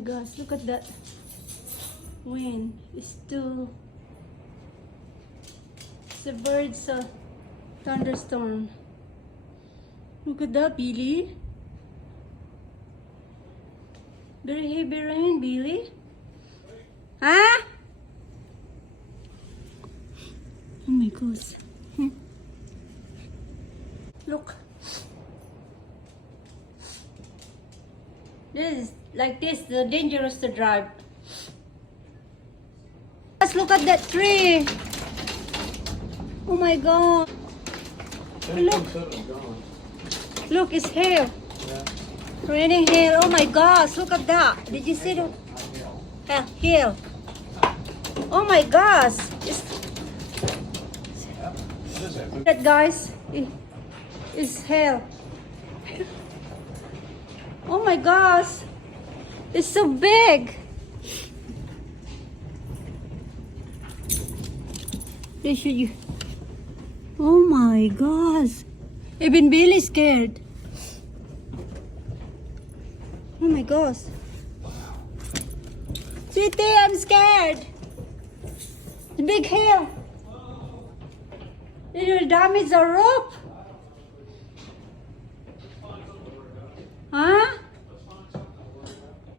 gosh, look at that wind. It's too... It's a bird's thunderstorm. Look at that, Billy. Very heavy rain, Billy. Huh? Oh my gosh. Look. This is like this, dangerous to drive. Let's look at that tree. Oh my god. Look. Look, it's hail. Yeah. Raining hail. Oh my gosh, look at that. Did you see the hail? Oh my gosh. That guys, it's hail. Oh my gosh. It's so big. They should you. Oh my gosh. Even Billy scared. Oh my gosh. Sweetie, I'm scared. The big hail. It will damage the roof. Huh?